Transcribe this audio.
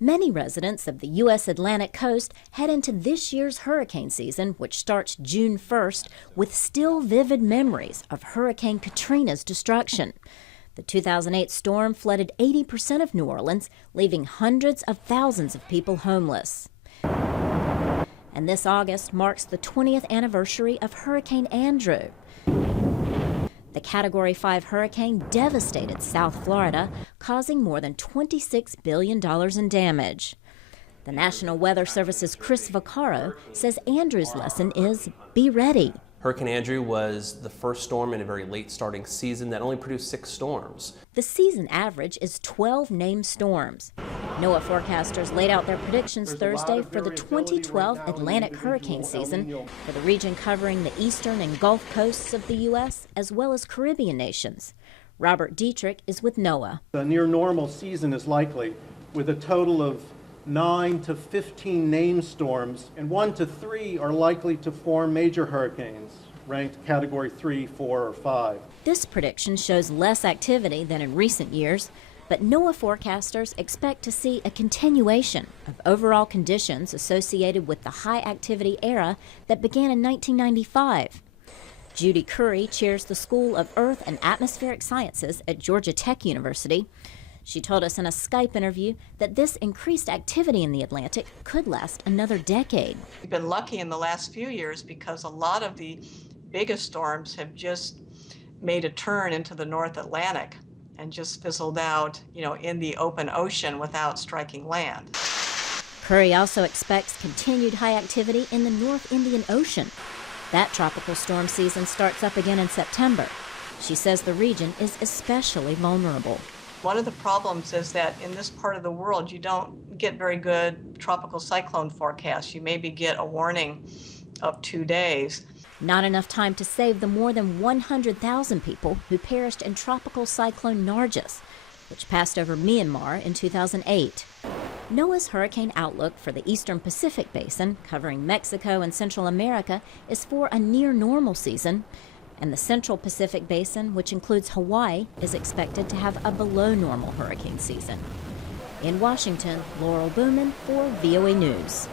Many residents of the U.S. Atlantic coast head into this year's hurricane season, which starts June 1st, with still vivid memories of Hurricane Katrina's destruction. The 2008 storm flooded 80% of New Orleans, leaving hundreds of thousands of people homeless. And this August marks the 20th anniversary of Hurricane Andrew. The Category 5 hurricane devastated South Florida, causing more than $26 billion in damage. The National Weather Service's Chris Vaccaro says Andrew's lesson is be ready. Hurricane Andrew was the first storm in a very late starting season that only produced 6 storms. The season average is 12 named storms. NOAA forecasters laid out their predictions Thursday for the 2012 Atlantic hurricane season for the region covering the eastern and Gulf coasts of the U.S. as well as Caribbean nations. Robert Dietrich is with NOAA. A near normal season is likely, with a total of 9 to 15 named storms, and 1 to 3 are likely to form major hurricanes, ranked Category 3, 4, or 5. This prediction shows less activity than in recent years, but NOAA forecasters expect to see a continuation of overall conditions associated with the high-activity era that began in 1995. Judy Curry chairs the School of Earth and Atmospheric Sciences at Georgia Tech University. She told us in a Skype interview that this increased activity in the Atlantic could last another decade. We've been lucky in the last few years because a lot of the biggest storms have just made a turn into the North Atlantic and just fizzled out, in the open ocean without striking land. Curry also expects continued high activity in the North Indian Ocean. That tropical storm season starts up again in September. She says the region is especially vulnerable. One of the problems is that in this part of the world, you don't get very good tropical cyclone forecasts. You maybe get a warning of 2 days. Not enough time to save the more than 100,000 people who perished in tropical cyclone Nargis, which passed over Myanmar in 2008. NOAA's hurricane outlook for the eastern Pacific Basin, covering Mexico and Central America, is for a near-normal season, and the Central Pacific Basin, which includes Hawaii, is expected to have a below-normal hurricane season. In Washington, Laurel Booman for VOA News.